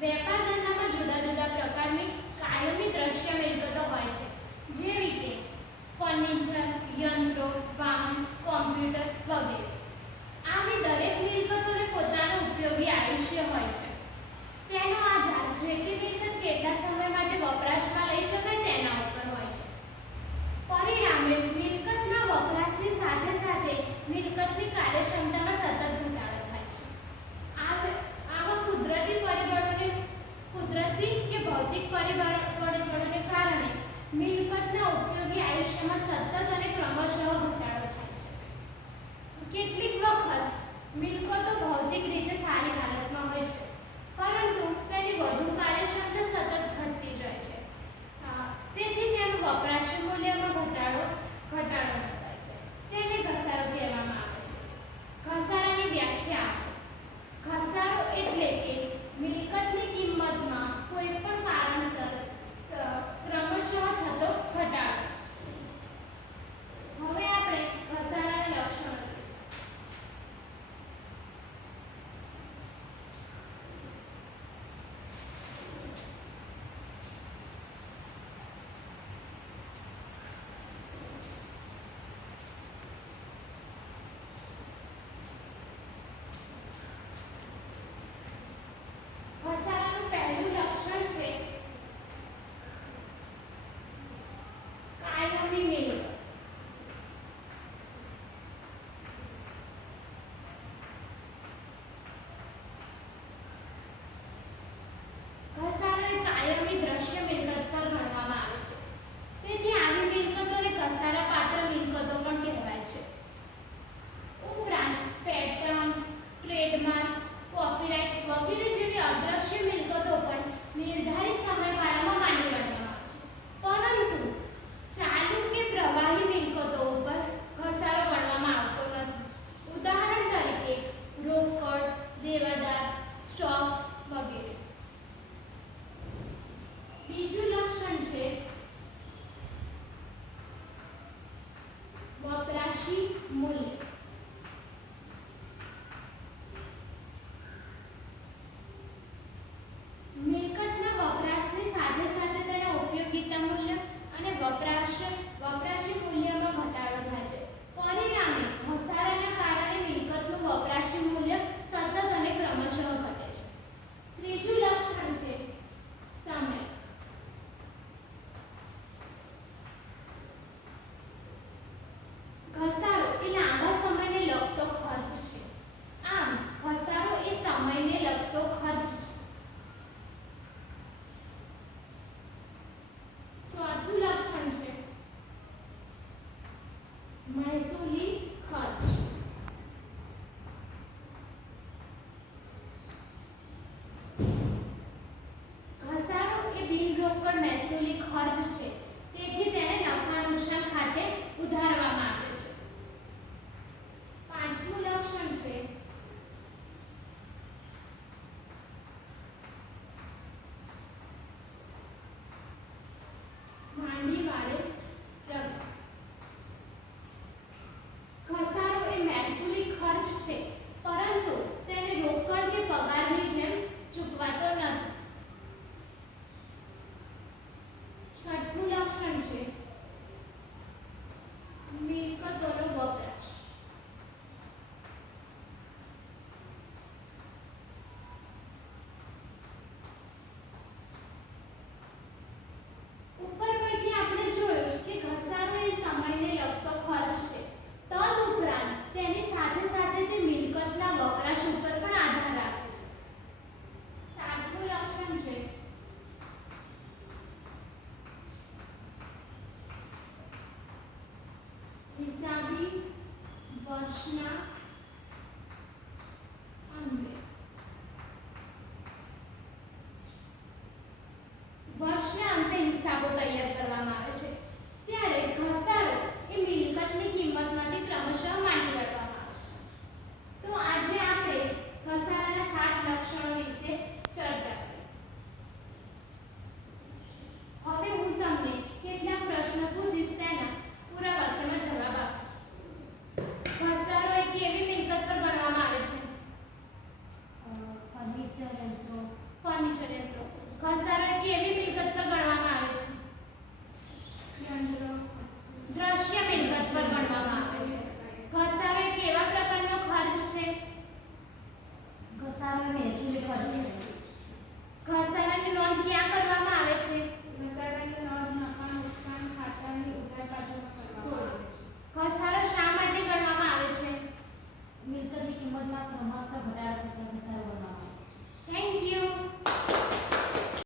વેપાર ધંધામાં જુદા જુદા પ્રકારની કાયમી દ્રશ્ય મિલકતો હોય છે, જેવી કે ફર્નિચર, યંત્રો, વાહન, કોમ્પ્યુટર વગેરે. આવી દરેક મિલકતોને પોતાનું ઉપયોગી આયુષ્ય હોય છે. તેનો આધાર જે તે મિલકત કેટલા સમય માટે વપરાશમાં લઈ શકાય તેના ઉપર હોય છે. પરિણામે મિલકતના વપરાશની સાથે સાથે મિલકતની કાર્યક્ષમતામાં સતત ઘટાડો થાય છે. આવા કુદરતી કે ભૌતિક પરિબળોને કારણે મિલકતના ઉપયોગી આયુષ્યમાં સતત અને ક્રમશઃ ઘટાડો થાય છે. કેટલીક વખત મિલકતો ભૌતિક રીતે સારી હાલતમાં હોય છે, પરંતુ તેની વધુ કાર્યક્ષમતા સતત ઘટતી જાય છે. તેથી તેનું વપરાશી મૂલ્યમાં ઘટાડો થાય છે. તેને ઘસારો કહેવામાં આવે છે. ઘસારાની વ્યાખ્યા આપો. ઘસારો એટલે કે મિલકતની કિંમતમાં કોઈ પણ કારણસર ક્રમશઃ થતો ઘટાડો. હવે આપણે ઘસારાના લક્ષણો જોઈશું. ઘસારાનું પહેલું લક્ષણ છે કાયમી મિલકત. ઘસારો એ કાયમી દ્રશ્ય મિલકત પર ગણવામાં આવે છે. તેથી આવી મિલકતોને ઘસારાપાત્ર મિલકતો પણ કહેવાય છે. ઉપરાંત પેટર્ન, ટ્રેડમાર્ક, કોપીરાઇટ વગેરે જેવી અદ્રશ્ય મિલકતો પણ નિર્ધારિત સમયગાળામાં માન્ય ગણવામાં આવે છે, પરંતુ ચાલુ કે પ્રવાહી મિલકતો ઉપર ઘસારો ગણવામાં આવતો નથી. ઉદાહરણ તરીકે રોકડ, દેવાદાર, સ્ટોક વગેરે. બીજું લક્ષણ છે વપરાશી મૂલ્ય. મિલકતના વપરાશની સાથે સાથે તેના ઉપયોગિતા મૂલ્ય અને વપરાશી મૂલ્યમાં ઘટાડો થાય છે. પરિણામે ઘસારાના કારણે મિલકતનું વપરાશી મૂલ્ય સતત અને ક્રમશઃ ઘટે છે. ત્રીજું લક્ષણ છે સમય. ઘસારો એ લાંબા સમયને લગતો ખર્ચ છે. આમ ઘસારો એ સમયને લગતો ખર્ચ છે. ચોથું લક્ષણ છે મહેસૂલી ખર્ચ. ઘસારો એ બિનરોકડ મહેસૂલી ખર્ચ છે. તેથી તેને નફા નુકસાન ખાતે ઉધારવામાં આવે છે. પાંચમું લક્ષણ છે માંડી વાળે રકમ. ઘસારો એ મહેસૂલી ખર્ચ છે, પરંતુ તેને રોકડ કે પગારની જેમ ચૂકવાતો નથી. છઠ્ઠું લક્ષણ છે મિલકતોનો વપરાશ. ઉપર પૈકી આપણે જોયું કે ઘસારો એ સમયને લગતો ખર્ચ છે. તદુપરાંત તેની સાથે સાથે તે મિલકતના વપરાશ ઉપર પણ આધાર રાખે છે. સાતમું લક્ષણ છે હિસાબી વર્ષના